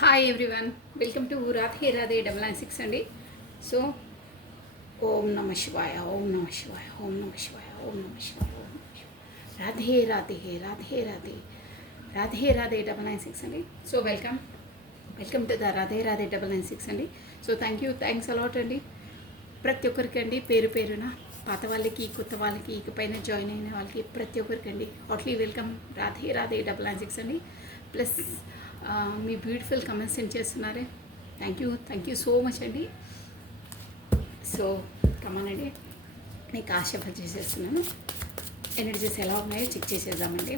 Hi everyone, welcome to Radhe Radhe 996 అండి. So ఓం నమ శివాయ, ఓం నమ శివాయ, ఓం నమ శివాయ, ఓం నమ శివాయ, ఓం నమ శివాయ. రాధే రాధే రాధే రాధే రాధే రాధే 996 అండి. So welcome to the Radhe Radhe 996 అండి. సో థ్యాంక్స్ అలాట్ అండి. ప్రతి ఒక్కరికి అండి, పేరు పేరున పాత వాళ్ళకి, కొత్త వాళ్ళకి, ఇకపైన జాయిన్ అయిన వాళ్ళకి ప్రతి ఒక్కరికి అండి హాట్లీ వెల్కమ్. రాధే రాధే 996 అండి. ప్లస్ మీ బ్యూటిఫుల్ కమెంట్స్ సెండ్ చేస్తున్నారే, థ్యాంక్ యూ సో మచ్ అండి. సో కమాన్ అండి, నీకు ఆశపడి చేసేస్తున్నాను. ఎనర్జీస్ ఎలా ఉన్నాయో చెక్ చేసేద్దామండి.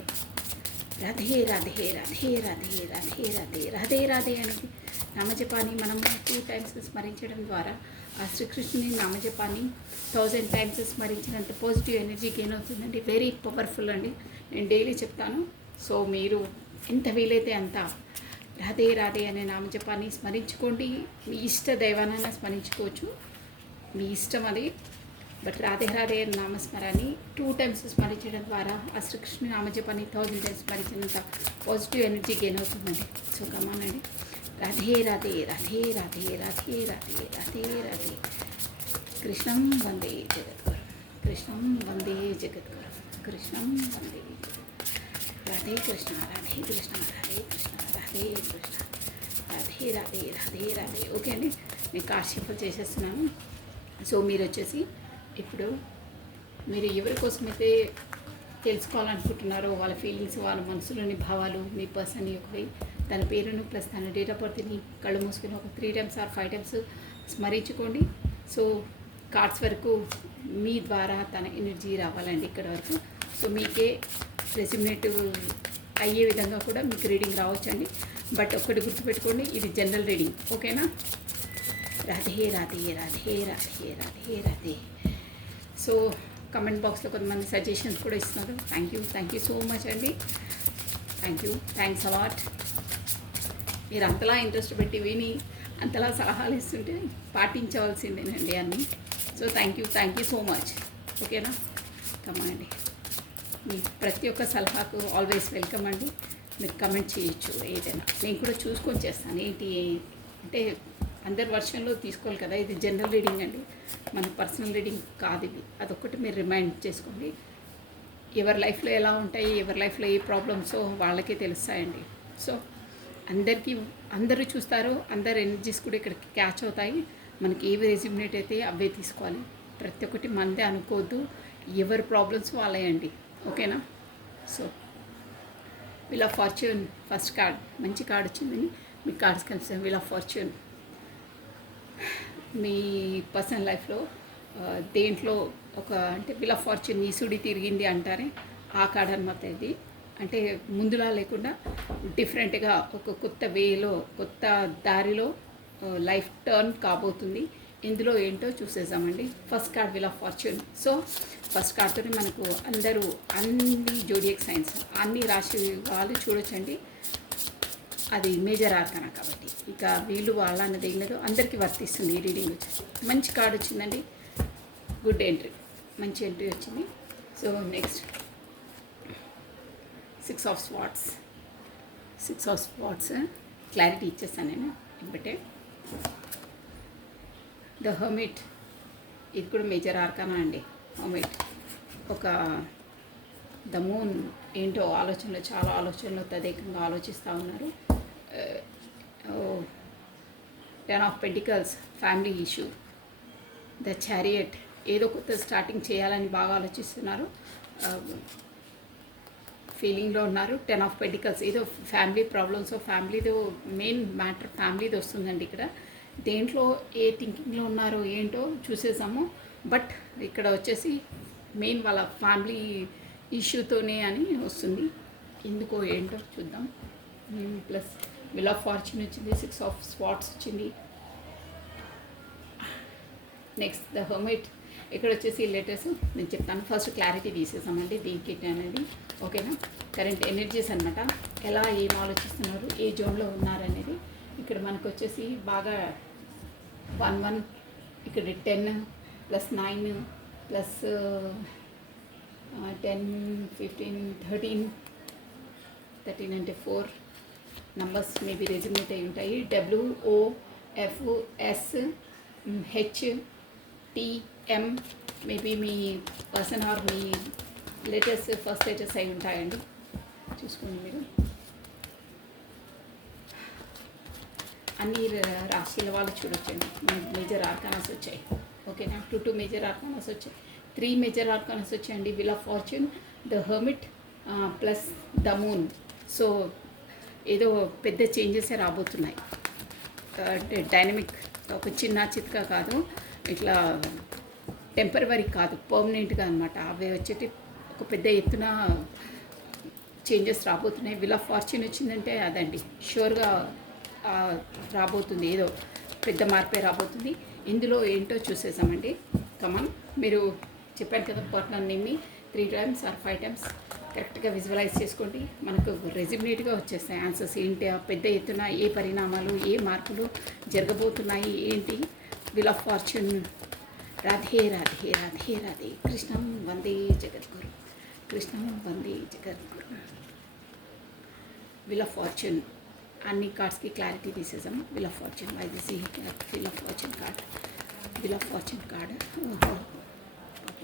రాధే రాధే రాధే రాధే రాధే రాధే రాధే రాధే అనేది నామజపాన్ని మనం 2 times స్మరించడం ద్వారా ఆ శ్రీకృష్ణుని నామజపాన్ని 1000 times స్మరించినంత పాజిటివ్ ఎనర్జీ గెయిన్ అవుతుందండి. వెరీ పవర్ఫుల్ అండి. నేను డైలీ చెప్తాను. సో మీరు ఎంత వీలైతే అంత రాధే రాధే అనే నామజపాన్ని స్మరించుకోండి. మీ ఇష్ట దైవానైనా స్మరించుకోవచ్చు, మీ ఇష్టం అది. బట్ రాధే రాధే నామస్మరాన్ని 2 times స్మరించడం ద్వారా ఆ శ్రీకృష్ణుని నామజపాన్ని 1000 times స్మరించినంత పాజిటివ్ ఎనర్జీ గెయిన్ అవుతుందండి. సో కమానండి. రాధే రాధే రాధే రాధే రాధే రాధే రాధే రాధే. కృష్ణం వందే జగద్గురు, కృష్ణం వందే జగద్గురు, కృష్ణం వందే రాధే కృష్ణ, రాధే కృష్ణ, రాధే కృష్ణ, రాధే కృష్ణ, రాధే రాధే రాధే రాధే. ఓకే అండి, నేను కాశీఫల్ చేసేస్తున్నాను. సో మీరు వచ్చేసి ఇప్పుడు మీరు ఎవరి కోసమైతే తెలుసుకోవాలనుకుంటున్నారో వాళ్ళ ఫీలింగ్స్, వాళ్ళ మనసులోని భావాలు, మీ పర్సన్ యొక్క తన పేరును ప్లస్ తన డేట్ ఆఫ్ బర్త్ని కళ్ళు మూసుకుని ఒక 3 times or 5 times స్మరించుకోండి. సో కార్డ్స్ వరకు మీ ద్వారా తన ఎనర్జీ రావాలండి ఇక్కడ వరకు. సో మీకే రెసిమినేటివ్ అయ్యే విధంగా కూడా మీకు రీడింగ్ రావచ్చండి. బట్ ఒక్కటి గుర్తుపెట్టుకోండి, ఇది జనరల్ రీడింగ్, ఓకేనా? రాధే రాధే రాధే రాధే రాధే రాధే. సో కమెంట్ బాక్స్లో కొంతమంది సజెషన్స్ కూడా ఇస్తున్నారు. థ్యాంక్ యూ సో మచ్ అండి. Thanks a lot. మీరు అంతలా ఇంట్రెస్ట్ పెట్టి విని అంతలా సలహాలు ఇస్తుంటే పాటించవలసిందేనండి అన్నీ. So thank you so much. ఓకేనా? కమండి. మీ ప్రతి ఒక్క సలహాకు ఆల్వేస్ వెల్కమ్ అండి. మీరు కమెంట్ చేయొచ్చు ఏదైనా, నేను కూడా చూసుకొని చేస్తాను. ఏంటి అంటే అందరి వర్షన్లో తీసుకోవాలి కదా, ఇది జనరల్ రీడింగ్ అండి, మన పర్సనల్ రీడింగ్ కాదు ఇది. అదొక్కటి మీరు రిమైండ్ చేసుకోండి. ఎవరి లైఫ్లో ఎలా ఉంటాయి, ఎవరి లైఫ్లో ఏ ప్రాబ్లమ్సో వాళ్ళకే తెలుస్తాయండి. సో అందరూ చూస్తారు, అందరు ఎనర్జీస్ కూడా ఇక్కడ క్యాచ్ అవుతాయి. మనకి ఏవి రెసిమినేట్ అయితే అవే తీసుకోవాలి. ప్రతి ఒక్కటి మనదే అనుకోవద్దు, ఎవరి ప్రాబ్లమ్స్ వాళ్ళే అండి. ఓకేనా? So wheel of fortune first card, మంచి కార్డ్ వచ్చిందని మీ కార్డ్స్ కనిపిస్తాయి. వీల్ ఆఫ్ ఫార్చ్యూన్ మీ పర్సనల్ లైఫ్లో దేంట్లో ఒక అంటే వీల్ ఆఫ్ ఫార్చ్యూన్ ఈసుడి తిరిగింది అంటారే, ఆ కార్డ్ అనమాట ఇది. అంటే ముందులా లేకుండా డిఫరెంట్గా ఒక కొత్త వేలో, కొత్త దారిలో లైఫ్ టర్న్ కాబోతుంది. ఇందులో ఏంటో చూసేద్దామండి. First card wheel of fortune. So first కార్డ్తో మనకు అన్ని జోడియక్ సైన్స్, అన్ని రాశి వాళ్ళు చూడొచ్చండి. అది మేజర్ ఆర్కనా కాబట్టి ఇక వీళ్ళు వాళ్ళ అన్నది ఏం లేదు, అందరికీ వర్తిస్తుంది. ఈ రీడింగ్ వచ్చేసి మంచి కార్డ్ వచ్చిందండి. గుడ్ ఎంట్రీ, మంచి ఎంట్రీ వచ్చింది. So next 6 of Swords. Clarity ఇచ్చేస్తాను నేను ఇప్పటే. ద హర్మిట్, ఇది కూడా మేజర్ ఆర్కానా అండి. హర్మిట్ ఒక ద మూన్ ఏంటో ఆలోచనలు, చాలా ఆలోచనలు తదేకంగా ఆలోచిస్తూ ఉన్నారు. 10 of Pentacles, family issue. The chariot, ఏదో కొత్త స్టార్టింగ్ చేయాలని బాగా ఆలోచిస్తున్నారు, ఫీలింగ్లో ఉన్నారు. 10 of Pentacles, ఏదో ఫ్యామిలీ ప్రాబ్లమ్స్, ఫ్యామిలీతో మెయిన్ మ్యాటర్ ఫ్యామిలీది వస్తుందండి ఇక్కడ. దేంట్లో ఏ థింకింగ్లో ఉన్నారో ఏంటో చూసేసాము. బట్ ఇక్కడ వచ్చేసి మెయిన్ వాళ్ళ ఫ్యామిలీ ఇష్యూతోనే అని వస్తుంది. ఎందుకో ఏంటో చూద్దాం. ప్లస్ వీల్ ఆఫ్ ఫార్చ్యూన్ వచ్చింది, 6 of Swords వచ్చింది. Next the hermit. ఇక్కడ వచ్చేసి లెటర్స్ నేను చెప్తాను. ఫస్ట్ క్లారిటీ తీసేసామండి దీనికి అనేది, ఓకేనా? కరెంట్ ఎనర్జీస్ అనమాట, ఎలా ఏం ఆలోచిస్తున్నారు, ఏ జోన్లో ఉన్నారనేది. ఇక్కడ మనకు వచ్చేసి బాగా 1 ఇక్కడ 10 + 9 + 10 15 13 13 అంటే 4 నంబర్స్ మేబీ రెజినేట్ అయి ఉంటాయి. WOFSHTM maybe me person are me letters first letters అయి ఉంటాయండి. చూసుకోండి మీరు. అన్ని రాశుల వాళ్ళు చూడొచ్చండి. మేజర్ ఆర్కానాస్ వచ్చాయి. ఓకేనా, 2 మేజర్ ఆర్కానాస్ వచ్చాయి, 3 మేజర్ ఆర్కానాస్ వచ్చాయండి. Wheel of fortune, the hermit plus the moon. So ఏదో పెద్ద చేంజెస్ రాబోతున్నాయి. అంటే డైనమిక్, ఒక చిన్న చిత్కా కాదు, ఇట్లా టెంపరవరీ కాదు, పర్మనెంట్గా అనమాట. అవి వచ్చేటి ఒక పెద్ద ఎత్తున చేంజెస్ రాబోతున్నాయి. వీల్ ఆఫ్ ఫార్చ్యూన్ వచ్చిందంటే అదండి షూర్గా రాబోతుంది, ఏదో పెద్ద మార్పే రాబోతుంది. ఇందులో ఏంటో చూసేసామండి. కమాన్, మీరు చెప్పాను కదా పార్ట్నర్ నేమ్ని 3 times ఆర్ 5 times కరెక్ట్గా విజువలైజ్ చేసుకోండి. మనకు రెజిమినేట్గా వచ్చేస్తాయి ఆన్సర్స్. ఏంటి పెద్ద ఎత్తున ఏ పరిణామాలు, ఏ మార్పులు జరగబోతున్నాయి ఏంటి. Wheel of fortune. Radhe Radhe Radhe Radhe, కృష్ణం వందే జగద్గురు, కృష్ణం వందే జగద్గురు. వీల్ ఆఫ్ ఫార్చ్యూన్ అన్ని కార్డ్స్కి క్లారిటీ తీసేసాం. వీల్ ఆఫ్ ఫార్చ్యూన్, వైదిసి wheel of fortune card, wheel of fortune card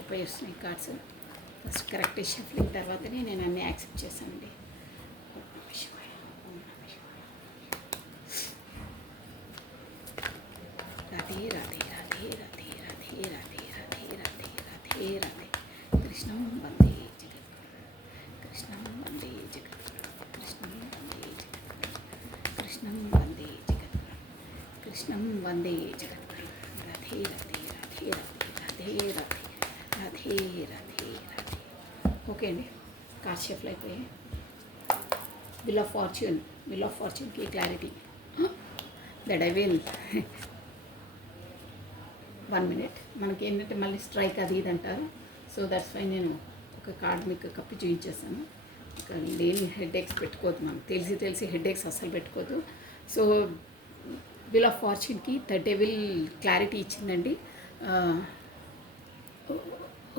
పై వస్తున్నాయి కార్డ్స్. ఫస్ట్ కరెక్ట్ షఫ్లింగ్ తర్వాతనే నేను అన్నీ యాక్సెప్ట్ చేశానండి. రాధే రాధే రాధే రాధే రాధే రాధే రాధే రాధే రాధే రాధే, కృష్ణం వందే జగద్గురు, కృష్ణం వందే జగద్గురు, కృష్ణం వందే జగద్గురు, కృష్ణం వందే జగద్గురు, కృష్ణం వందే జగద్గురు. రాధే రాధే రాధే రాధే రాధే రాధే రాధే రాధే రాధే. ఓకే అండి, కార్డ్ షఫల్ అయిపోయాయి. Wheel of fortune, wheel of ఫార్చ్యూన్కి క్లారిటీ. The devil. 1 minute. మనకి ఏంటంటే మళ్ళీ స్ట్రైక్ అది ఇది అంటారు. సో దట్స్ వై నేను ఒక కార్డ్ మీకు కప్పి చూపించేస్తాను. లేని హెడ్ఏక్స్ పెట్టుకోవద్దు, మనం తెలిసి హెడ్ఏక్స్ అస్సలు పెట్టుకోవద్దు. సో వీల్ ఆఫ్ ఫార్చ్యూన్కి ద డెవిల్ క్లారిటీ ఇచ్చిందండి.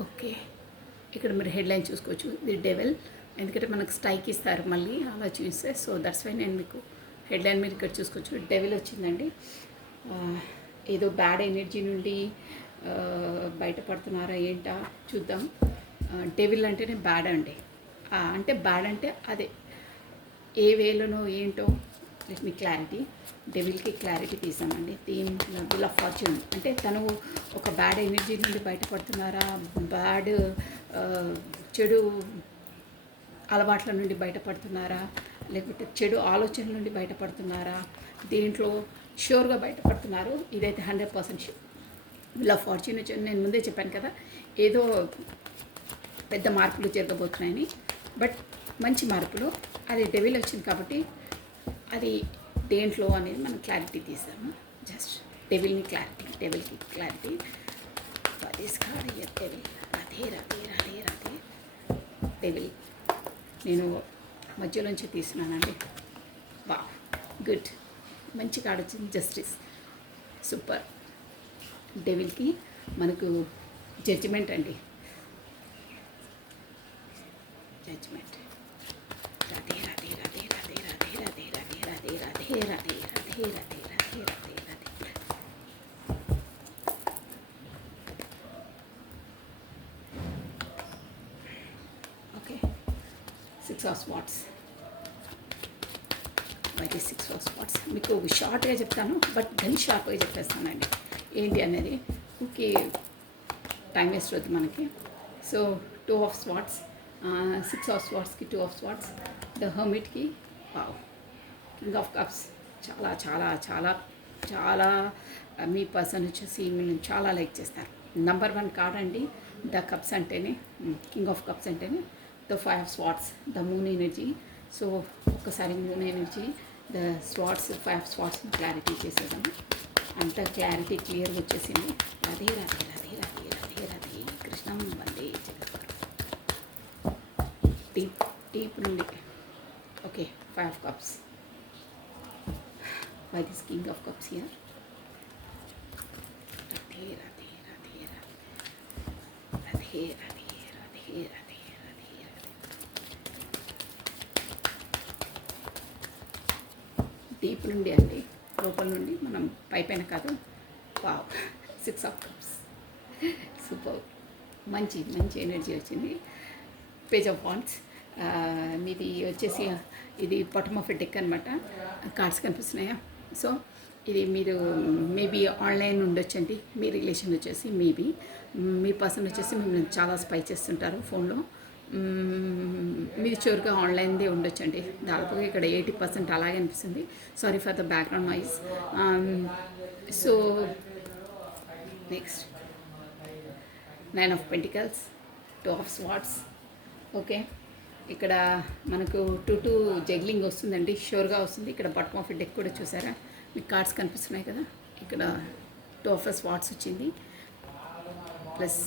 ఓకే, ఇక్కడ మీరు హెడ్లైన్ చూసుకోవచ్చు, ది డెవిల్. ఎందుకంటే మనకు స్ట్రైక్ ఇస్తారు మళ్ళీ అలా చూస్తే. సో దట్స్ వై నేను మీకు హెడ్లైన్ మీరు ఇక్కడ చూసుకోవచ్చు, డెవిల్ వచ్చిందండి. ఏదో బ్యాడ్ ఎనర్జీ నుండి బయటపడుతున్నారా ఏంటా చూద్దాం. డెవిల్ అంటేనే బ్యాడ్ అండి. అంటే బ్యాడ్ అంటే అదే ఏ వేలోనో ఏంటో. Let me clarity. డెవిల్కి క్లారిటీ తీసామండి. దీని వీల్ ఆఫ్ ఫార్చ్యూన్ అంటే తను ఒక బ్యాడ్ ఎనర్జీ నుండి బయటపడుతున్నారా, బ్యాడ్ చెడు అలవాట్ల నుండి బయటపడుతున్నారా, లేకపోతే చెడు ఆలోచనల నుండి బయటపడుతున్నారా, దీంట్లో ష్యూర్గా బయటపడుతున్నారు. ఇదైతే 100% ష్యూర్. వీల్ ఆఫ్ ఫార్చ్యూన్ వచ్చి నేను ముందే చెప్పాను కదా, ఏదో పెద్ద మార్పులు జరగబోతున్నాయని. బట్ మంచి మార్పులు. అది డెవిల్ వచ్చింది కాబట్టి అది దేంట్లో అనేది మనం క్లారిటీ తీసాము. జస్ట్ డెవిల్ని క్లారిటీ, డెవిల్కి clarity. Devil. Radhe Radhe Radhe Radhe. Devil నేను మధ్యలోంచి తీస్తున్నానండి. వా, గుడ్, మంచి కార్డ్ వచ్చింది. Justice, super. డెవిల్కి మనకు జడ్జిమెంట్ అండి, judgement. Radhe Radhe Radhe Radhe Radhe Radhe Radhe Radhe Radhe Radhe Radhe Radhe Radhe Radhe Radhe. Okay, 6 of Swords. మరి 6 of Swords మీకు షార్ట్గా చెప్తాను, బట్ గన్ షార్ప్గా చెప్పేస్తానండి ఏంటి అనేది. ఓకే, టైం వేస్ట్ అవుతుంది మనకి. సో 2 of Swords, 6 of Swordsకి 2 of Swords. ద హర్మిట్కి వావ్, కింగ్ ఆఫ్ కప్స్. చాలా చాలా చాలా చాలా మీ పర్సన్ వచ్చేసి మిమ్మల్ని చాలా లైక్ చేస్తారు. నంబర్ 1 కార్డ్ అండి ద కప్స్ అంటేనే, కింగ్ ఆఫ్ కప్స్ అంటేనే. The 5 of Swords, the moon energy. So ఒక్కసారి moon energy, the swords, 5 Swords clarity చేసేసాము. అంత క్లారిటీ క్లియర్గా వచ్చేసింది. రాధే రాధే రాధే రాధే రాధే రాధే, కృష్ణం వందే జగద్గురు. డీప్ నుండి. Okay, 5 of Cups. Why this King of Cups here? Radhe Radhe Radhe Radhe Radhe Radhe Radhe Radhe Radhe. Deep నుండి అండి, లోపల నుండి మనం పైపైన కాదు. Wow, 6 of Cups, super. మంచి మంచి ఎనర్జీ వచ్చింది. పేజ్ ఆఫ్ వాండ్స్, మీది వచ్చేసి ఇది బాటమ్ ఆఫ్ ఎ డెక్ అనమాట. కార్డ్స్ కనిపిస్తున్నాయా? సో ఇది మీరు మేబీ ఆన్లైన్ ఉండొచ్చండి. మీ రిలేషన్ వచ్చేసి మేబీ మీ పర్సన్ వచ్చేసి మిమ్మల్ని చాలా స్పై చేస్తుంటారు ఫోన్లో. మీది చోరుగా ఆన్లైన్దే ఉండొచ్చండి. దాదాపుగా ఇక్కడ 80% అలాగే అనిపిస్తుంది. Sorry for the background noise. So next 9 of Pentacles, 2 of Swords. Okay, ఇక్కడ మనకు 2 జగ్లింగ్ వస్తుందండి, షూర్గా వస్తుంది. ఇక్కడ బాటమ్ ఆఫ్ డెక్ కూడా చూసారా, మీకు కార్డ్స్ కనిపిస్తున్నాయి కదా. ఇక్కడ 2 of Swords వచ్చింది, ప్లస్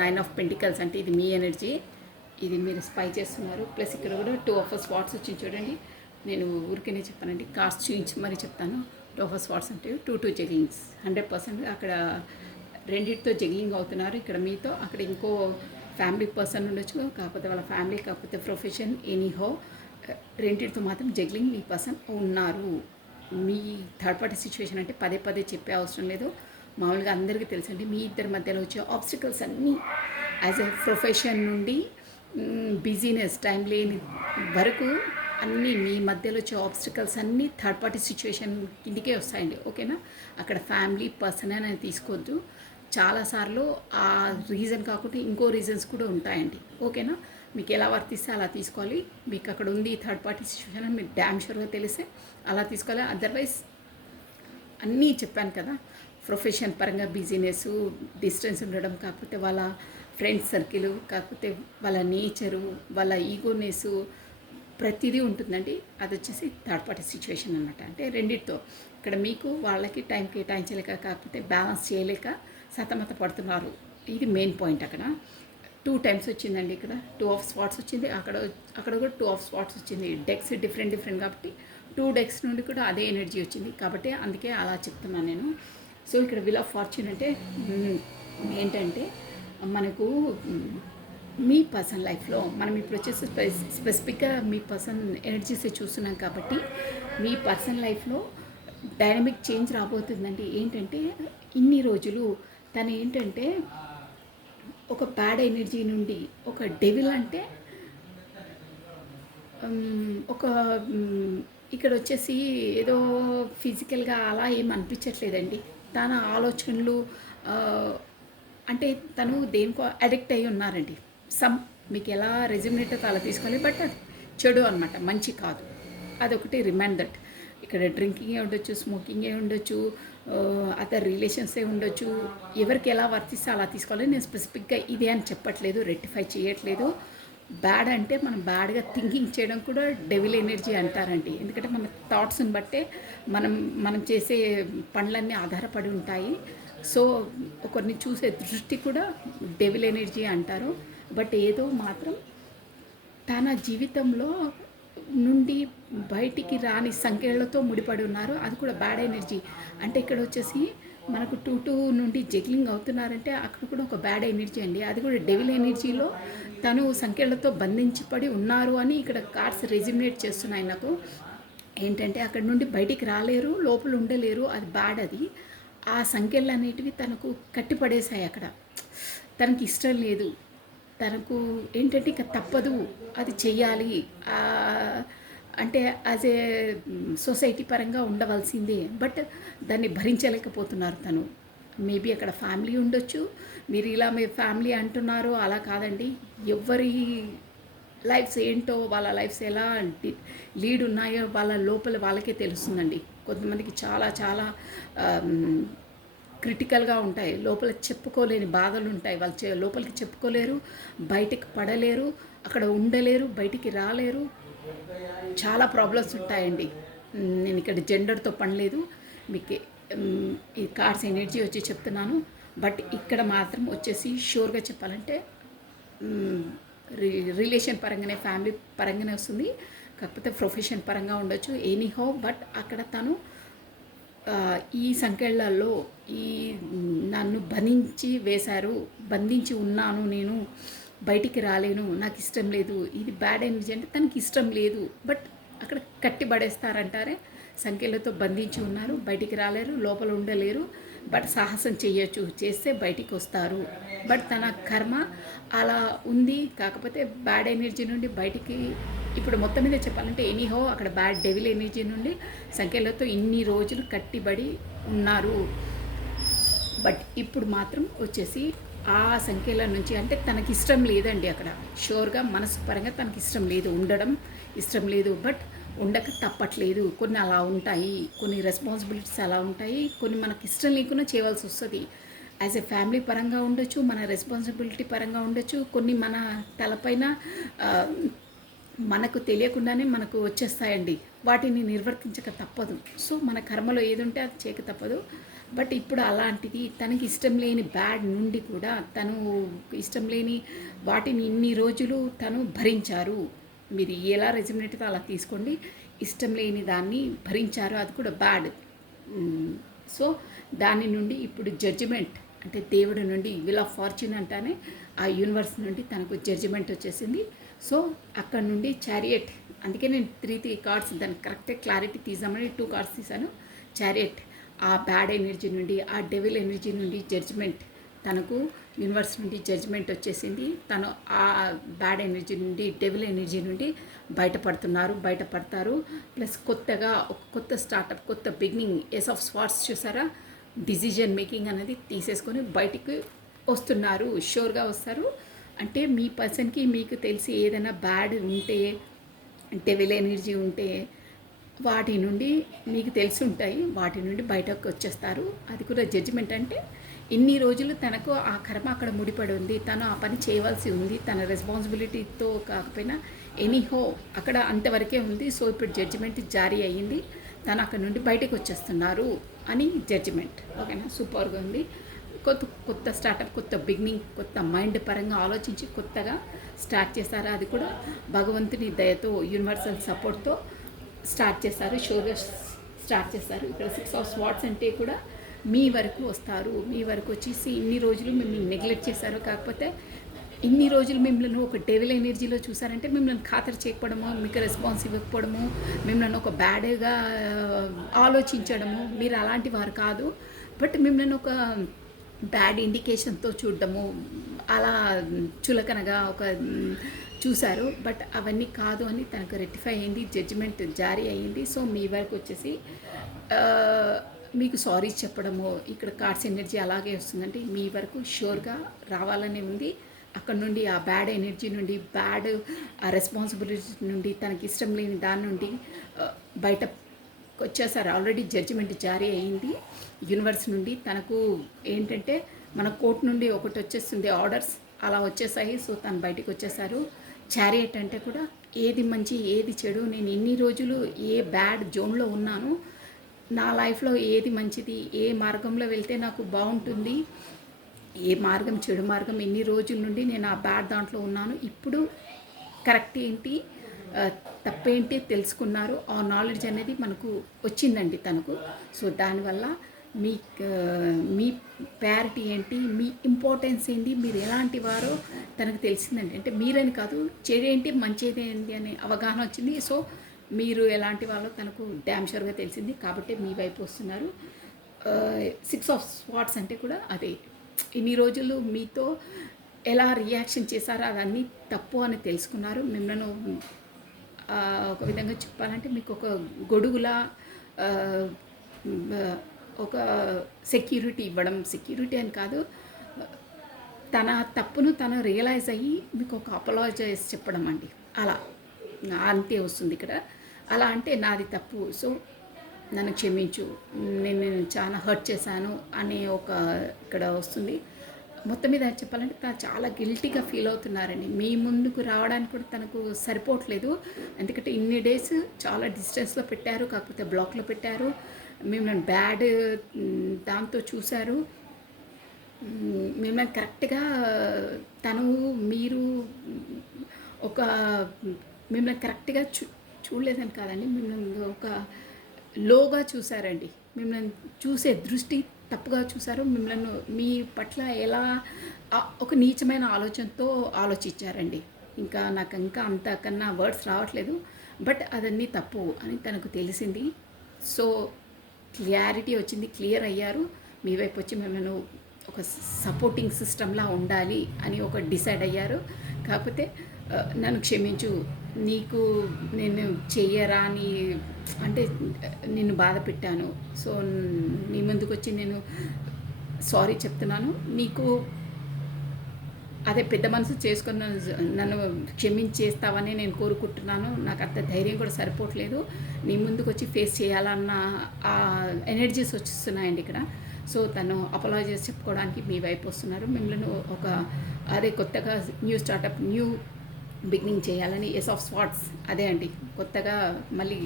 9 of Pentacles అంటే ఇది మీ ఎనర్జీ, ఇది మీరు స్పై చేస్తున్నారు. ప్లస్ ఇక్కడ కూడా 2 of Swords వచ్చింది చూడండి. నేను ఊరికేనే చెప్పానండి, కార్డ్స్ చూపించి మరి చెప్తాను. 2 of Swords అంటే 2 జగ్లింగ్స్ 100%. అక్కడ రెండింటితో జగ్లింగ్ అవుతున్నారు, ఇక్కడ మీతో. అక్కడ ఇంకో ఫ్యామిలీ పర్సన్ ఉండొచ్చు, కాకపోతే వాళ్ళ ఫ్యామిలీ, కాకపోతే ప్రొఫెషన్, ఎనీహో రెండింటితో మాత్రం జగ్లింగ్ మీ పర్సన్ ఉన్నారు. మీ థర్డ్ పార్టీ సిచ్యువేషన్ అంటే పదే పదే చెప్పే అవసరం లేదు, మామూలుగా అందరికీ తెలుసండి. మీ ఇద్దరి మధ్యలో వచ్చే ఆబ్స్టికల్స్ అన్నీ యాజ్ ఎ ప్రొఫెషన్ నుండి బిజీనెస్ టైం లేని వరకు అన్నీ మీ మధ్యలో వచ్చే ఆబ్స్టికల్స్ అన్నీ థర్డ్ పార్టీ సిచ్యువేషన్ కిందికే వస్తాయండి. ఓకేనా? అక్కడ ఫ్యామిలీ పర్సన్ అని తీసుకోవద్దు. చాలాసార్లు ఆ రీజన్ కాకుండా ఇంకో రీజన్స్ కూడా ఉంటాయండి. ఓకేనా? మీకు ఎలా వర్తిస్తే అలా తీసుకోవాలి. మీకు అక్కడ ఉంది థర్డ్ పార్టీ సిచ్యువేషన్ అని మీకు డ్యామ్ షూర్గా తెలిస్తే అలా తీసుకోవాలి. అదర్వైజ్ అన్నీ చెప్పాను కదా, ప్రొఫెషన్ పరంగా బిజీనెస్, డిస్టెన్స్ ఉండడం, కాకపోతే వాళ్ళ ఫ్రెండ్స్ సర్కిల్, కాకపోతే వాళ్ళ నేచరు, వాళ్ళ ఈగోనెస్, ప్రతిదీ ఉంటుందండి. అది వచ్చేసి థర్డ్ పార్టీ సిచ్యువేషన్ అనమాట. అంటే రెండిటితో ఇక్కడ మీకు వాళ్ళకి టైం కేటాయించలేక, కాకపోతే బ్యాలెన్స్ చేయలేక సతమత పడుతున్నారు. ఇది మెయిన్ పాయింట్. అక్కడ 2 times వచ్చిందండి. ఇక్కడ 2 of Swords వచ్చింది, అక్కడ కూడా 2 of Swords వచ్చింది. డెక్స్ డిఫరెంట్ కాబట్టి 2 decks నుండి కూడా అదే ఎనర్జీ వచ్చింది, కాబట్టి అందుకే అలా చెప్తున్నాను నేను. సో ఇక్కడ వీల్ ఆఫ్ ఫార్చ్యూన్ అంటే ఏంటంటే మనకు మీ పర్సన్ లైఫ్లో మనం ఇప్పుడు వచ్చేసి స్పెసిఫిక్గా మీ పర్సన్ ఎనర్జీస్ చూస్తున్నాం కాబట్టి మీ పర్సన్ లైఫ్లో డైనమిక్ చేంజ్ రాబోతుందండి. ఏంటంటే ఇన్ని రోజులు తను ఏంటంటే ఒక బ్యాడ్ ఎనర్జీ నుండి, ఒక డెవిల్ అంటే ఒక ఇక్కడ వచ్చేసి ఏదో ఫిజికల్గా అలా ఏం అనిపించట్లేదండి. తన ఆలోచనలు అంటే తను దేనికో అడిక్ట్ అయి ఉన్నారండి. మీకు ఎలా రెజ్యూమినేట్ అలా తీసుకోవాలి, బట్ అది చెడు అనమాట, మంచి కాదు. అదొకటి రిమైండ్ దట్. ఇక్కడ డ్రింకింగే ఉండొచ్చు, స్మోకింగే ఉండొచ్చు, అదర్ రిలేషన్సే ఉండొచ్చు. ఎవరికి ఎలా వర్తిస్తే అలా తీసుకోవాలి. నేను స్పెసిఫిక్గా ఇదే అని చెప్పట్లేదు, రెక్టిఫై చేయట్లేదు. బ్యాడ్ అంటే మనం బ్యాడ్గా థింకింగ్ చేయడం కూడా డెవిల్ ఎనర్జీ అంటారండి. ఎందుకంటే మన థాట్స్ని బట్టే మనం చేసే పనులన్నీ ఆధారపడి ఉంటాయి. సో ఒకరిని చూసే దృష్టి కూడా డెవిల్ ఎనర్జీ అంటారు. బట్ ఏదో మాత్రం తన జీవితంలో నుండి బయటికి రాని సంఖ్యలతో ముడిపడి ఉన్నారు. అది కూడా బ్యాడ్ ఎనర్జీ. అంటే ఇక్కడ వచ్చేసి మనకు 2 నుండి జగ్లింగ్ అవుతున్నారంటే అక్కడ కూడా ఒక బ్యాడ్ ఎనర్జీ అండి. అది కూడా డెవిల్ ఎనర్జీలో తను సంఖ్యలతో బంధించబడి ఉన్నారు అని ఇక్కడ కార్డ్స్ రెజ్యూమినేట్ చేస్తున్నాయి నాకు. ఏంటంటే అక్కడ నుండి బయటికి రాలేరు, లోపల ఉండలేరు, అది బ్యాడ్. అది ఆ సంఖ్యలు అనేటివి తనకు కట్టిపడేశాయి. అక్కడ తనకి ఇష్టం లేదు, తనకు ఏంటంటే ఇక తప్పదు, అది చెయ్యాలి. అంటే యాజ్ ఏ సొసైటీ పరంగా ఉండవలసిందే, బట్ దాన్ని భరించలేకపోతున్నారు తను. మేబీ అక్కడ ఫ్యామిలీ ఉండొచ్చు. మీరు ఇలా మీ ఫ్యామిలీ అంటున్నారు, అలా కాదండి. ఎవరి లైఫ్స్ ఏంటో, వాళ్ళ లైఫ్స్ ఎలా లీడ్ ఉన్నాయో వాళ్ళ లోపల వాళ్ళకే తెలుస్తుందండి. కొంతమందికి చాలా చాలా క్రిటికల్గా ఉంటాయి, లోపల చెప్పుకోలేని బాధలు ఉంటాయి. వాళ్ళు లోపలికి చెప్పుకోలేరు, బయటికి పడలేరు, అక్కడ ఉండలేరు, బయటికి రాలేరు. చాలా ప్రాబ్లమ్స్ ఉంటాయండి. నేను ఇక్కడ జెండర్తో పని లేదు, మీకు ఈ కార్డ్స్ ఎనర్జీ వచ్చి చెప్తున్నాను. బట్ ఇక్కడ మాత్రం వచ్చేసి షూర్గా చెప్పాలంటే రిలేషన్ పరంగానే, ఫ్యామిలీ పరంగానే వస్తుంది, కాకపోతే ప్రొఫెషన్ పరంగా ఉండొచ్చు, ఎనీహో. బట్ అక్కడ తను ఈ సంఖ్యలలో నన్ను బంధించి ఉన్నాను, నేను బయటికి రాలేను, నాకు ఇష్టం లేదు. ఇది బ్యాడ్ ఎనర్జీ అంటే తనకి ఇష్టం లేదు, బట్ అక్కడ కట్టి పడేస్తారంటారే, సంఖ్యలతో బంధించి ఉన్నారు, బయటికి రాలేరు, లోపల ఉండలేరు. బట్ సాహసం చేయొచ్చు, చేస్తే బయటికి వస్తారు. బట్ తన కర్మ అలా ఉంది. కాకపోతే బ్యాడ్ ఎనర్జీ నుండి బయటికి ఇప్పుడు మొత్తం మీద చెప్పాలంటే ఎనీహో అక్కడ బ్యాడ్ డెవిల్ ఎనర్జీ నుండి సంఖ్యలతో ఇన్ని రోజులు కట్టిబడి ఉన్నారు. బట్ ఇప్పుడు మాత్రం వచ్చేసి ఆ సంఖ్యల నుంచి అంటే తనకి ఇష్టం లేదండి అక్కడ. షూర్గా మనసు పరంగా తనకి ఇష్టం లేదు, ఉండడం ఇష్టం లేదు. బట్ ఉండక తప్పట్లేదు. కొన్ని అలా ఉంటాయి, కొన్ని రెస్పాన్సిబిలిటీస్ అలా ఉంటాయి, కొన్ని మనకి ఇష్టం లేకుండా చేయవలసి వస్తుంది. యాజ్ ఎ ఫ్యామిలీ పరంగా ఉండొచ్చు, మన రెస్పాన్సిబిలిటీ పరంగా ఉండొచ్చు, కొన్ని మన తలపైన మనకు తెలియకుండానే మనకు వచ్చేస్తాయండి. వాటిని నిర్వర్తించక తప్పదు. సో మన కర్మలో ఏది ఉంటే అది చేయక తప్పదు. బట్ ఇప్పుడు అలాంటిది తనకి ఇష్టం లేని బ్యాడ్ నుండి కూడా తను ఇష్టం లేని వాటిని ఇన్ని రోజులు తను భరించారు. మీరు ఎలా రెజిమినేట్తో అలా తీసుకోండి. ఇష్టం లేని దాన్ని భరించారు, అది కూడా బ్యాడ్. సో దాని నుండి ఇప్పుడు జడ్జిమెంట్ అంటే దేవుడి నుండి విల్ ఆఫ్ ఫార్చ్యూన్ అంటానే ఆ యూనివర్స్ నుండి తనకు జడ్జిమెంట్ వచ్చేసింది. సో అక్కడ నుండి చారియట్, అందుకే నేను 3 కార్డ్స్ దాన్ని కరెక్ట్గా క్లారిటీ తీద్దామని 2 కార్డ్స్ తీశాను. చారియట్ ఆ బ్యాడ్ ఎనర్జీ నుండి, ఆ డెవిల్ ఎనర్జీ నుండి జడ్జిమెంట్, తనకు యూనివర్స్ నుండి జడ్జిమెంట్ వచ్చేసింది. తను ఆ బ్యాడ్ ఎనర్జీ నుండి, డెవిల్ ఎనర్జీ నుండి బయటపడతారు. ప్లస్ కొత్తగా ఒక కొత్త స్టార్టప్, కొత్త బిగినింగ్, ఏస్ ఆఫ్ స్వార్డ్స్ చూసారా, డిసిజన్ మేకింగ్ అనేది తీసేసుకొని బయటికి వస్తున్నారు. షూర్గా వస్తారు. అంటే మీ పర్సన్కి మీకు తెలిసి ఏదైనా బ్యాడ్ ఉంటే, డెవిల్ ఎనర్జీ ఉంటే వాటి నుండి మీకు తెలిసి ఉంటాయి, వాటి నుండి బయటకు వచ్చేస్తారు. అది కూడా జడ్జిమెంట్ అంటే ఇన్ని రోజులు తనకు ఆ కర్మ అక్కడ ముడిపడి ఉంది, తను ఆ పని చేయవలసి ఉంది, తన రెస్పాన్సిబిలిటీతో కాకపోయినా ఎనీహో అక్కడ అంతవరకే ఉంది. సో ఇప్పుడు జడ్జిమెంట్ జారీ అయ్యింది, తను అక్కడ నుండి బయటకు వచ్చేస్తున్నారు అని జడ్జిమెంట్. ఓకేనా, సూపర్గా ఉంది. కొత్త స్టార్టప్, కొత్త బిగినింగ్, కొత్త మైండ్ పరంగా ఆలోచించి కొత్తగా స్టార్ట్ చేశారు. అది కూడా భగవంతుని దయతో, యూనివర్సల్ సపోర్ట్తో స్టార్ట్ చేస్తారు. షూర్గా స్టార్ట్ చేస్తారు. ఇక్కడ 6 ఆఫ్ స్వార్డ్స్ అంటే కూడా మీ వరకు వస్తారు. మీ వరకు వచ్చేసి ఇన్ని రోజులు మిమ్మల్ని నెగ్లెక్ట్ చేశారు. కాకపోతే ఇన్ని రోజులు మిమ్మల్ని ఒక డెవిల్ ఎనర్జీలో చూసారంటే మిమ్మల్ని ఖాతరు చేయకపోవడము, మీకు రెస్పాన్స్ ఇవ్వకపోవడము, మిమ్మల్ని ఒక బ్యాడ్గా ఆలోచించడము, మీరు అలాంటి వారు కాదు. బట్ మిమ్మల్ని ఒక బ్యాడ్ ఇండికేషన్తో చూడడము, అలా చులకనగా ఒక చూశారు. బట్ అవన్నీ కాదు అని తనకు రెక్టిఫై అయింది, జడ్జిమెంట్ జారీ అయ్యింది. సో మీ వరకు వచ్చేసి మీకు సారీ చెప్పడము, ఇక్కడ కార్డ్స్ ఎనర్జీ అలాగే వస్తుందంటే మీ వరకు షూర్గా రావాలని ఉంది. అక్కడ నుండి ఆ బ్యాడ్ ఎనర్జీ నుండి, బ్యాడ్ ఆ రెస్పాన్సిబిలిటీ నుండి, తనకి ఇష్టం లేని దాని నుండి బయట వచ్చేసారు. ఆల్రెడీ జడ్జిమెంట్ జారీ అయ్యింది యూనివర్స్ నుండి. తనకు ఏంటంటే మన కోర్టు నుండి ఒకటి వచ్చేస్తుంది, ఆర్డర్స్ అలా వచ్చేసాయి. సో తను బయటికి వచ్చేసారు. చారియట్ అంటే కూడా ఏది మంచి ఏది చెడు, నేను ఇన్ని రోజులు ఏ బ్యాడ్ జోన్లో ఉన్నాను, నా లైఫ్లో ఏది మంచిది, ఏ మార్గంలో వెళ్తే నాకు బాగుంటుంది, ఏ మార్గం చెడు మార్గం, ఎన్ని రోజుల నుండి నేను ఆ బ్యాడ్ దాంట్లో ఉన్నాను, ఇప్పుడు కరెక్ట్ ఏంటి తప్పేంటి తెలుసుకున్నారు. ఆ నాలెడ్జ్ అనేది మనకు వచ్చిందండి తనకు. సో దానివల్ల మీ ప్యారిటీ ఏంటి, మీ ఇంపార్టెన్స్ ఏంటి, మీరు ఎలాంటి వారో తనకు తెలిసిందండి. అంటే మీరని కాదు, చెడేంటి మంచిది ఏంటి అనే అవగాహన వచ్చింది. సో మీరు ఎలాంటి వాళ్ళో తనకు డ్యామ్ షూర్గా తెలిసింది. కాబట్టి మీ వైపు వస్తున్నారు. 6 ఆఫ్ స్వార్డ్స్ అంటే కూడా అదే, ఇన్ని రోజులు మీతో ఎలా రియాక్షన్ చేశారో అవన్నీ తప్పు అని తెలుసుకున్నారు. మిమ్మల్ని ఒక విధంగా చెప్పాలంటే మీకు ఒక గొడుగులా ఒక సెక్యూరిటీ ఇవ్వడం, సెక్యూరిటీ అని కాదు, తన తప్పును తను రియలైజ్ అయ్యి మీకు ఒక అపాలజైజ్ చెప్పడం అండి. అలా అంతే వస్తుంది ఇక్కడ. అలా అంటే నాది తప్పు, సో నన్ను క్షమించు, నేను చాలా హర్ట్ చేశాను అనే ఒక ఇక్కడ వస్తుంది. మొత్తం మీద చెప్పాలంటే తను చాలా గిల్టీగా ఫీల్ అవుతున్నారండి. మీ ముందుకు రావడానికి కూడా తనకు సరిపోవట్లేదు. ఎందుకంటే ఇన్ని డేస్ చాలా డిస్టెన్స్లో పెట్టారు, కాకపోతే బ్లాక్లో పెట్టారు, మిమ్మల్ని బ్యాడ్ దాంతో చూశారు. మిమ్మల్ని కరెక్ట్గా మీరు ఒక మిమ్మల్ని కరెక్ట్గా చూడలేదని కాదండి, మిమ్మల్ని ఒక లోగా చూశారండి. మిమ్మల్ని చూసే దృష్టి తప్పుగా చూశారు. మిమ్మల్ని మీ పట్ల ఎలా ఒక నీచమైన ఆలోచనతో ఆలోచించారండి. నాకు అంతకన్నా వర్డ్స్ రావట్లేదు. బట్ అదన్నీ తప్పు అని తనకు తెలిసింది. సో క్లారిటీ వచ్చింది, క్లియర్ అయ్యారు. మీ వైపు వచ్చి మిమ్మల్ని ఒక సపోర్టింగ్ సిస్టమ్లా ఉండాలి అని ఒక డిసైడ్ అయ్యారు. కాకపోతే నన్ను క్షమించు, నీకు నేను చెయ్యరా అని అంటే నిన్ను బాధ పెట్టాను. సో నీ ముందుకు వచ్చి నేను సారీ చెప్తున్నాను. నీకు అదే పెద్ద మనసు చేసుకొని నన్ను క్షమించేస్తావని నేను కోరుకుంటున్నాను. నాకు అంత ధైర్యం కూడా సరిపోవట్లేదు. నీ ముందుకు వచ్చి ఫేస్ చేయాలన్న ఆ ఎనర్జీస్ వచ్చేస్తున్నాయండి ఇక్కడ. సో తను అపాలజైజ్ చెప్పుకోవడానికి మీ వైపు వస్తున్నారు. మిమ్మల్ని ఒక అదే కొత్తగా న్యూ స్టార్టప్, న్యూ బిగినింగ్ చేయాలని, ఎస్ ఆఫ్ స్వాట్స్ అదే అండి, కొత్తగా మళ్ళీ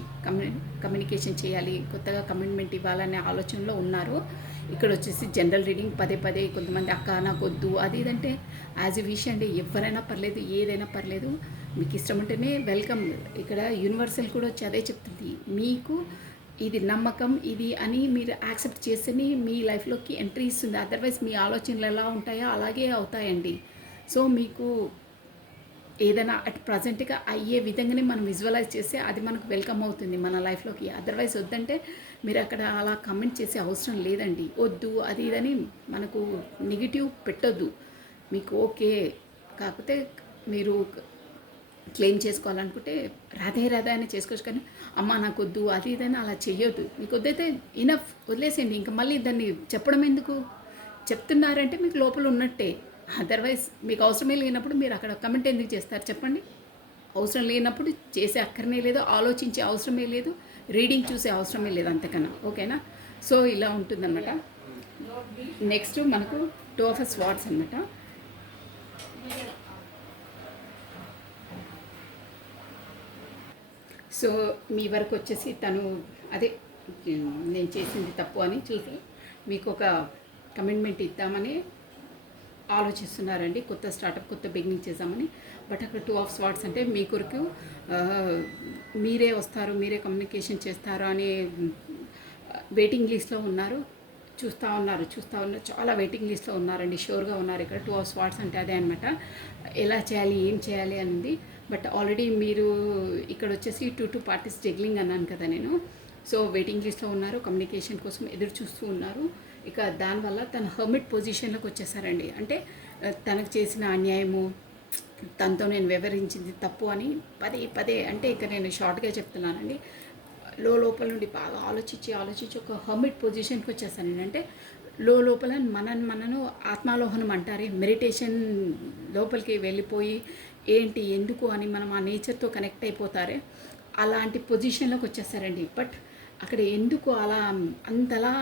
కమ్యూనికేషన్ చేయాలి, కొత్తగా కమిట్మెంట్ ఇవ్వాలనే ఆలోచనలో ఉన్నారు. ఇక్కడ వచ్చేసి జనరల్ రీడింగ్ పదే పదే కొంతమంది అక్క నాకు వద్దు అది ఇదంటే యాజ్ ఎ విష్ అండి, ఎవరైనా పర్లేదు, ఏదైనా పర్లేదు, మీకు ఇష్టం ఉంటేనే వెల్కమ్. ఇక్కడ యూనివర్సల్ కూడా వచ్చి అదే చెప్తుంది, మీకు ఇది నమ్మకం ఇది అని మీరు యాక్సెప్ట్ చేస్తేనే మీ లైఫ్లోకి ఎంట్రీ ఇస్తుంది. అదర్వైజ్ మీ ఆలోచనలు ఎలా ఉంటాయో అలాగే అవుతాయండి. సో మీకు ఏదైనా అట్ ప్రజెంట్గా అయ్యే విధంగానే మనం విజువలైజ్ చేస్తే అది మనకు వెల్కమ్ అవుతుంది మన లైఫ్లోకి. అదర్వైజ్ వద్దంటే మీరు అక్కడ అలా కమెంట్ చేసే అవసరం లేదండి. వద్దు అది ఇదని మనకు నెగిటివ్ పెట్టొద్దు. మీకు ఓకే కాకపోతే మీరు క్లెయిమ్ చేసుకోవాలనుకుంటే రాధే రాధే అని చేసుకోవచ్చు, కానీ అమ్మ నాకు వద్దు అది ఇదని అలా చెయ్యొద్దు. మీకు వద్దైతే ఇనఫ్ వదిలేసేయండి. ఇంకా మళ్ళీ దాన్ని చెప్పడం ఎందుకు? చెప్తున్నారంటే మీకు లోపల ఉన్నట్టే. అదర్వైజ్ మీకు అవసరమే లేనప్పుడు మీరు అక్కడ కమెంట్ ఎందుకు చేస్తారు చెప్పండి? అవసరం లేనప్పుడు చేసే అక్కరనే లేదు, ఆలోచించే అవసరమే లేదు, రీడింగ్ చూసే అవసరమే లేదు అంతకన్నా. ఓకేనా? సో ఇలా ఉంటుందన్నమాట. నెక్స్ట్ మనకు 2 ఆఫ్ స్వార్డ్స్ అనమాట. సో మీ వరకు వచ్చేసి తను అదే నేను చేసింది తప్పు అని చూసి మీకు ఒక కమిట్మెంట్ ఇద్దామని ఆలోచిస్తున్నారండి. కొత్త స్టార్టప్, కొత్త బిగినింగ్ చేద్దామని. బట్ అక్కడ 2 ఆఫ్ స్వార్డ్స్ అంటే మీ కొరకు మీరే వస్తారు, మీరే కమ్యూనికేషన్ చేస్తారు అని వెయిటింగ్ లిస్ట్లో ఉన్నారు. చూస్తూ ఉన్నారు, చాలా వెయిటింగ్ లిస్ట్లో ఉన్నారండి, షూర్గా ఉన్నారు. ఇక్కడ 2 ఆఫ్ స్వార్డ్స్ అంటే అదే అనమాట, ఎలా చేయాలి ఏం చేయాలి అని ఉంది. బట్ ఆల్రెడీ మీరు ఇక్కడ వచ్చేసి 2 పార్టీస్ జగ్లింగ్ అన్నాను కదా నేను. సో వెయిటింగ్ లిస్ట్లో ఉన్నారు, కమ్యూనికేషన్ కోసం ఎదురు చూస్తూ ఉన్నారు. ఇక దానివల్ల తన హర్మిట్ పొజిషన్లోకి వచ్చేసారండి. అంటే తనకు చేసిన అన్యాయము, తనతో నేను వివరించింది తప్పు అని పదే పదే అంటే ఇక నేను షార్ట్గా చెప్తున్నానండి. లోపల నుండి బాగా ఆలోచించి ఒక హర్మిట్ పొజిషన్కి వచ్చేసాను నేను. అంటే లోపల మనను ఆత్మాలోహనం అంటారే, మెడిటేషన్ లోపలికి వెళ్ళిపోయి ఏంటి ఎందుకు అని మనం ఆ నేచర్తో కనెక్ట్ అయిపోతారే, అలాంటి పొజిషన్లోకి వచ్చేసారండి. బట్ అక్కడ ఎందుకు అలా అంతలా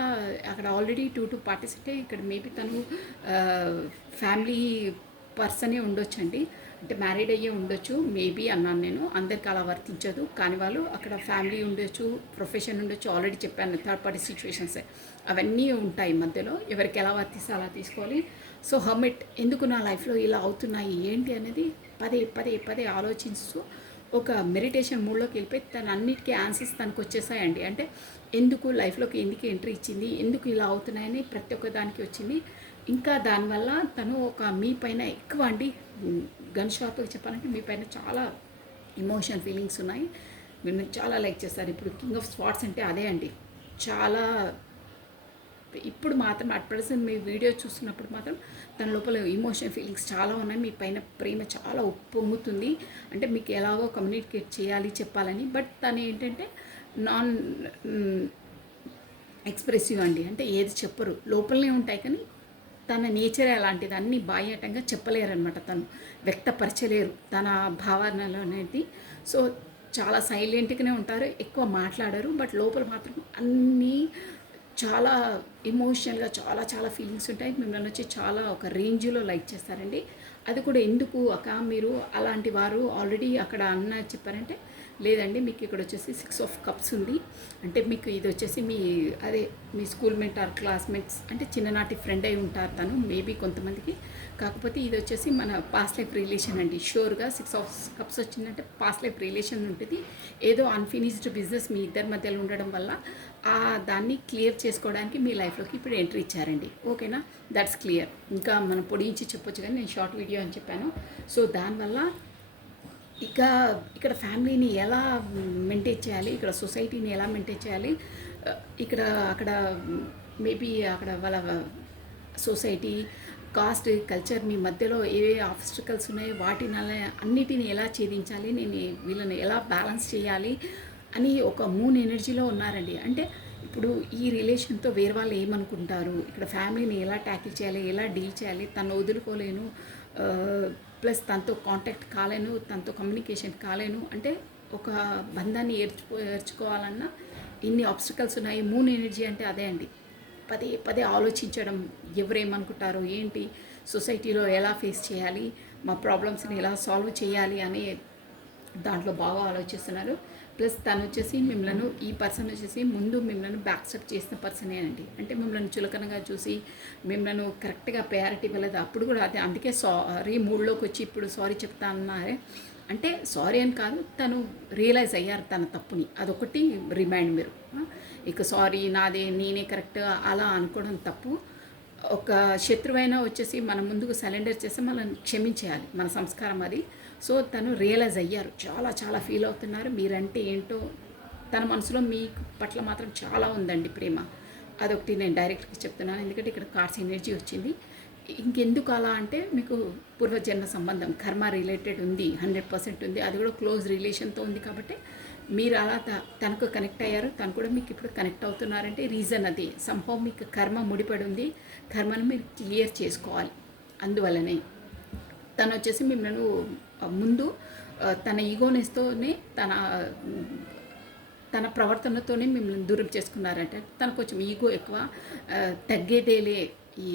అక్కడ ఆల్రెడీ 2 పార్టీస్ అంటే ఇక్కడ మేబీ తను ఫ్యామిలీ పర్సనే ఉండొచ్చండి, అంటే మ్యారీడ్ అయ్యే ఉండొచ్చు మేబీ అన్నాను నేను. అందరికి అలా వర్తించదు, కానీ వాళ్ళు అక్కడ ఫ్యామిలీ ఉండొచ్చు, ప్రొఫెషన్ ఉండొచ్చు. ఆల్రెడీ చెప్పాను, థర్డ్ పార్టీ సిచ్యువేషన్స్ అవన్నీ ఉంటాయి మధ్యలో, ఎవరికి ఎలా వర్తిస్తే అలా తీసుకోవాలి. సో హర్మిట్ ఎందుకు నా లైఫ్లో ఇలా అవుతున్నాయి ఏంటి అనేది పదే ఆలోచిస్తూ ఒక మెడిటేషన్ మూడ్లోకి వెళ్ళిపోయి తను అన్నిటికీ ఆన్సర్స్ తనకు వచ్చేసాయండి. అంటే ఎందుకు లైఫ్లోకి ఎందుకు ఎంట్రీ ఇచ్చింది, ఎందుకు ఇలా అవుతున్నాయని ప్రతి ఒక్క దానికి వచ్చింది. ఇంకా దానివల్ల తను ఒక మీ పైన ఎక్కువ అండి, గన్ షార్ప్గా చెప్పాలంటే మీ పైన చాలా ఎమోషనల్ ఫీలింగ్స్ ఉన్నాయి. మీరు చాలా లైక్ చేస్తారు. ఇప్పుడు కింగ్ ఆఫ్ స్పాట్స్ అంటే అదే అండి. చాలా ఇప్పుడు మాత్రం అట్ ప్రెసెంట్ మీ వీడియో చూస్తున్నప్పుడు మాత్రం తన లోపల ఎమోషనల్ ఫీలింగ్స్ చాలా ఉన్నాయి. మీ పైన ప్రేమ చాలా ఉప్పొంగుతుంది. అంటే మీకు ఎలాగో కమ్యూనికేట్ చేయాలి చెప్పాలని. బట్ తను ఏంటంటే నాన్ ఎక్స్ప్రెసివ్ అండి. అంటే ఏది చెప్పరు, లోపలనే ఉంటాయి, కానీ తన నేచర్ అలాంటిది. అన్నీ బాహ్యటంగా చెప్పలేరనమాట, తను వ్యక్తపరచలేరు తన భావనలు అనేది. సో చాలా సైలెంట్గానే ఉంటారు, ఎక్కువ మాట్లాడరు. బట్ లోపల మాత్రం అన్నీ చాలా ఎమోషనల్గా చాలా ఫీలింగ్స్ ఉంటాయి. మిమ్మల్ని వచ్చి చాలా ఒక రేంజ్లో లైక్ చేస్తారండి. అది కూడా ఎందుకు అక్క మీరు అలాంటి వారు ఆల్రెడీ అక్కడ అన్న చెప్పారంటే, లేదండి మీకు ఇక్కడ వచ్చేసి 6 ఆఫ్ కప్స్ ఉంది. అంటే మీకు ఇది వచ్చేసి మీ స్కూల్ మేట్ ఆర్ క్లాస్మేట్స్, అంటే చిన్ననాటి ఫ్రెండ్ అయి ఉంటారు తను మేబీ కొంతమందికి. కాకపోతే ఇది వచ్చేసి మన పాస్ట్ లైఫ్ రిలేషన్ అండి. షూర్గా 6 ఆఫ్ కప్స్ వచ్చిందంటే పాస్ట్ లైఫ్ రిలేషన్ ఉంటుంది. ఏదో అన్ఫినిష్డ్ బిజినెస్ మీ ఇద్దరి మధ్యలో ఉండడం వల్ల దాన్ని క్లియర్ చేసుకోవడానికి మీ లైఫ్లోకి ఇప్పుడు ఎంట్రీ ఇచ్చారండి. ఓకేనా? That's clear. ఇంకా మనం పొడించి చెప్పొచ్చు, కానీ నేను షార్ట్ వీడియో అని చెప్పాను. సో దానివల్ల ఇక ఇక్కడ ఫ్యామిలీని ఎలా మెయింటైన్ చేయాలి, ఇక్కడ సొసైటీని ఎలా మెయింటైన్ చేయాలి, ఇక్కడ అక్కడ మేబీ అక్కడ వాళ్ళ సొసైటీ, కాస్ట్, కల్చర్ మీ మధ్యలో ఏవే ఆబ్స్టికల్స్ ఉన్నాయో వాటిని అన్నిటిని ఎలా ఛేదించాలి, నేను వీళ్ళని ఎలా బ్యాలెన్స్ చేయాలి అని ఒక మూన్ ఎనర్జీలో ఉన్నారండి. అంటే ఇప్పుడు ఈ రిలేషన్తో వేరే వాళ్ళు ఏమనుకుంటారు, ఇక్కడ ఫ్యామిలీని ఎలా ట్యాకిల్ చేయాలి, ఎలా డీల్ చేయాలి, తను వదులుకోలేను, ప్లస్ తనతో కాంటాక్ట్ కాలేను, తనతో కమ్యూనికేషన్ కాలేను, అంటే ఒక బంధాన్ని ఏర్చుకోవాలన్నా ఇన్ని ఆబ్స్టికల్స్ ఉన్నాయి. మూన్ ఎనర్జీ అంటే అదే అండి. పదే పదే ఆలోచించడం, ఎవరేమనుకుంటారో, ఏంటి సొసైటీలో ఎలా ఫేస్ చేయాలి, మా ప్రాబ్లమ్స్ని ఎలా సాల్వ్ చేయాలి అనే దాంట్లో బాగా ఆలోచిస్తున్నారు. ప్లస్ తను వచ్చేసి మిమ్మల్ని, ఈ పర్సన్ వచ్చేసి ముందు మిమ్మల్ని బ్యాక్ స్టెప్ చేసిన పర్సనేనండి. అంటే మిమ్మల్ని చులకనగా చూసి మిమ్మల్ని కరెక్ట్గా ప్రయారిటీ ఇవ్వలేదు. అప్పుడు కూడా అదే, అందుకే సారీ మూడ్లోకి వచ్చి ఇప్పుడు సారీ చెప్తా అన్నారే. అంటే సారీ అని కాదు, తను రియలైజ్ అయ్యారు తన తప్పుని, అదొకటి రిమైండ్ మీరు. ఇక సారీ నాదే, నేనే కరెక్ట్ అలా అనుకోవడం తప్పు. ఒక శత్రువైనా వచ్చేసి మన ముందుకు సరెండర్ చేస్తే మనం క్షమించేయాలి, మన సంస్కారం అది. సో తను రియలైజ్ అయ్యారు, చాలా చాలా ఫీల్ అవుతున్నారు. మీరంటే ఏంటో తన మనసులో మీ పట్ల మాత్రం చాలా ఉందండి ప్రేమ. అదొకటి నేను డైరెక్ట్గా చెప్తున్నాను, ఎందుకంటే ఇక్కడ కార్డ్స్ ఎనర్జీ వచ్చింది. ఇంకెందుకు అలా అంటే మీకు పూర్వజన్మ సంబంధం కర్మ రిలేటెడ్ ఉంది, 100% ఉంది. అది కూడా క్లోజ్ రిలేషన్తో ఉంది. కాబట్టి మీరు అలా తనకు కనెక్ట్ అయ్యారు, తను కూడా మీకు ఇప్పుడు కనెక్ట్ అవుతున్నారంటే రీజన్ అది. సంభవం మీకు కర్మ ముడిపడి ఉంది, కర్మను మీరు క్లియర్ చేసుకోవాలి. అందువల్లనే తను వచ్చేసి మిమ్మల్ని ముందు తన ఈగోనెస్తోనే తన ప్రవర్తనతోనే మిమ్మల్ని దూరం చేసుకున్నారంటే, తనకు కొంచెం ఈగో ఎక్కువ, తగ్గేదేలే, ఈ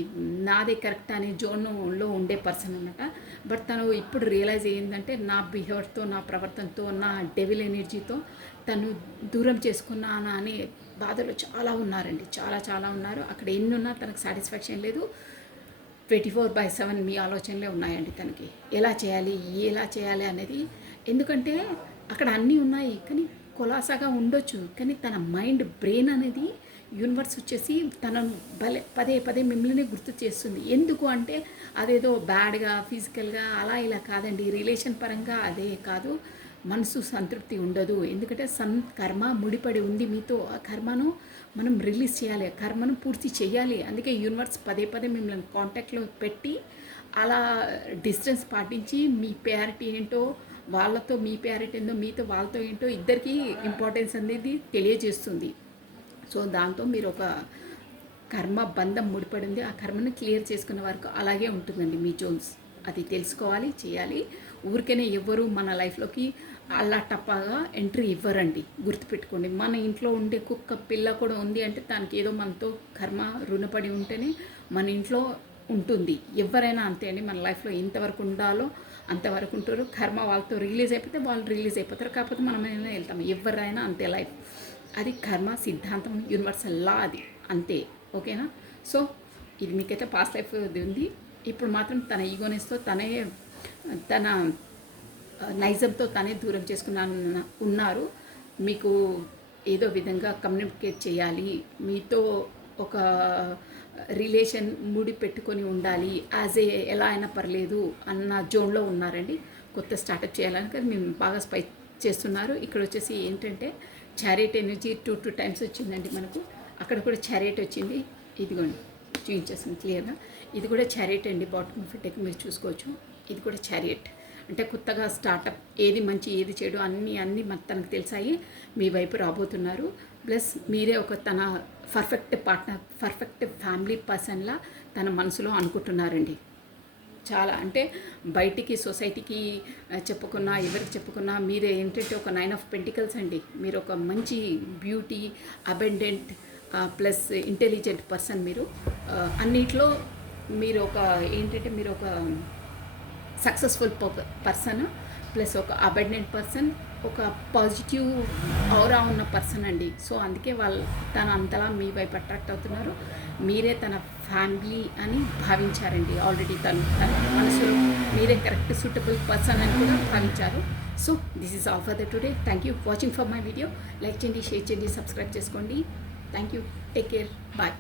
నాదే కరెక్ట్ అనే జోన్లో ఉండే పర్సన్ అనమాట. బట్ తను ఇప్పుడు రియలైజ్ అయ్యిందంటే నా బిహేవియర్తో, నా ప్రవర్తనతో, నా డెవిల్ ఎనర్జీతో తను దూరం చేసుకున్నానా అనే బాధలో చాలా ఉన్నారండి, చాలా చాలా ఉన్నారు. అక్కడ ఎన్ని ఉన్నా తనకు సాటిస్ఫాక్షన్ లేదు. 24/7 మీ ఆలోచనలే ఉన్నాయండి తనకి. ఎలా చేయాలి అనేది. ఎందుకంటే అక్కడ అన్నీ ఉన్నాయి, కానీ కొలాసాగా ఉండొచ్చు, కానీ తన మైండ్, బ్రెయిన్ అనేది యూనివర్స్ వచ్చేసి తనను పదే పదే మిమ్మల్ని గుర్తు చేస్తుంది. ఎందుకు అంటే అదేదో బ్యాడ్గా, ఫిజికల్గా అలా ఇలా కాదండి. రిలేషన్ పరంగా అదే కాదు, మనసు సంతృప్తి ఉండదు. ఎందుకంటే కర్మ ముడిపడి ఉంది మీతో. ఆ కర్మను మనం రిలీజ్ చేయాలి, కర్మను పూర్తి చేయాలి. అందుకే యూనివర్స్ పదే పదే మిమ్మల్ని కాంటాక్ట్లో పెట్టి అలా డిస్టెన్స్ పాటించి మీ ప్రయారిటీ ఏంటో, వాళ్ళతో మీ ప్రయారిటీ ఏంటో, మీతో వాళ్ళతో ఏంటో ఇద్దరికీ ఇంపార్టెన్స్ అనేది తెలియజేస్తుంది. సో దాంతో మీరు ఒక కర్మ బంధం ముడిపడింది, ఆ కర్మను క్లియర్ చేసుకున్న వరకు అలాగే ఉంటుందండి మీ జోన్స్. అది తెలుసుకోవాలి, చేయాలి. ఊరికనే ఎవ్వరు మన లైఫ్లోకి అలా టప్పాగా ఎంట్రీ ఇవ్వరండి, గుర్తుపెట్టుకోండి. మన ఇంట్లో ఉండే కుక్క పిల్ల కూడా ఉంది అంటే దానికి ఏదో మనతో కర్మ రుణపడి ఉంటేనే మన ఇంట్లో ఉంటుంది. ఎవరైనా అంతే అండి, మన లైఫ్లో ఎంతవరకు ఉండాలో అంతవరకు ఉంటారు. కర్మ వాళ్ళతో రిలీజ్ అయిపోతే వాళ్ళు రిలీజ్ అయిపోతారు, కాకపోతే మనమైనా వెళ్తాం. ఎవరైనా అంతే లైఫ్. అది కర్మ సిద్ధాంతం, యూనివర్సల్ లా అది, అంతే. ఓకేనా? సో ఇది మీకైతే పాస్ట్ లైఫ్ ఉంది. ఇప్పుడు మాత్రం తన ఈగోనెస్తో తన నైజంతో తనే దూరం చేసుకున్న ఉన్నారు. మీకు ఏదో విధంగా కమ్యూనికేట్ చేయాలి, మీతో ఒక రిలేషన్ ముడి పెట్టుకొని ఉండాలి, యాజ్ ఎలా అయినా పర్లేదు అన్న జోన్లో ఉన్నారండి. కొత్త స్టార్టప్ చేయాలని కానీ మేము బాగా చేస్తున్నారు. ఇక్కడ వచ్చేసి ఏంటంటే చారియట్ ఎనర్జీ 2 టైమ్స్ వచ్చిందండి మనకు. అక్కడ కూడా చారియట్ వచ్చింది, ఇదిగోండి చూపించేస్తుంది క్లియర్గా. ఇది కూడా చారియట్ అండి, బాటమ్ ఆఫ్ ఇట్ మీరు చూసుకోవచ్చు. ఇది కూడా చారియట్ అంటే కొత్తగా స్టార్టప్, ఏది మంచి ఏది చెడు అన్నీ తనకు తెలిసాయి, మీ వైపు రాబోతున్నారు. ప్లస్ మీరే ఒక తన పర్ఫెక్ట్ పార్ట్నర్, పర్ఫెక్ట్ ఫ్యామిలీ పర్సన్లా తన మనసులో అనుకుంటున్నారండి. చాలా అంటే బయటికి సొసైటీకి చెప్పుకున్నా, ఎవరికి చెప్పుకున్నా మీరే ఏంటంటే ఒక 9 ఆఫ్ పెంటికల్స్ అండి. మీరు ఒక మంచి beauty, abundant plus intelligent person. మీరు అన్నిట్లో మీరు ఒక ఏంటంటే మీరు ఒక సక్సెస్ఫుల్ పర్సన్, ప్లస్ ఒక అబెండెంట్ పర్సన్, ఒక పాజిటివ్ ఔరా ఉన్న పర్సన్ అండి. సో అందుకే తను అంతలా మీ వైపు అట్రాక్ట్ అవుతున్నారు. మీరే తన ఫ్యామిలీ అని భావించారండి ఆల్రెడీ. తన మనసులో మీరే కరెక్ట్ సూటబుల్ పర్సన్ అని కూడా భావించారు. So this is all for the today. Thank you watching for my video. Like చేయండి, షేర్ చేయండి, సబ్స్క్రైబ్ చేసుకోండి. Thank you, take care, bye.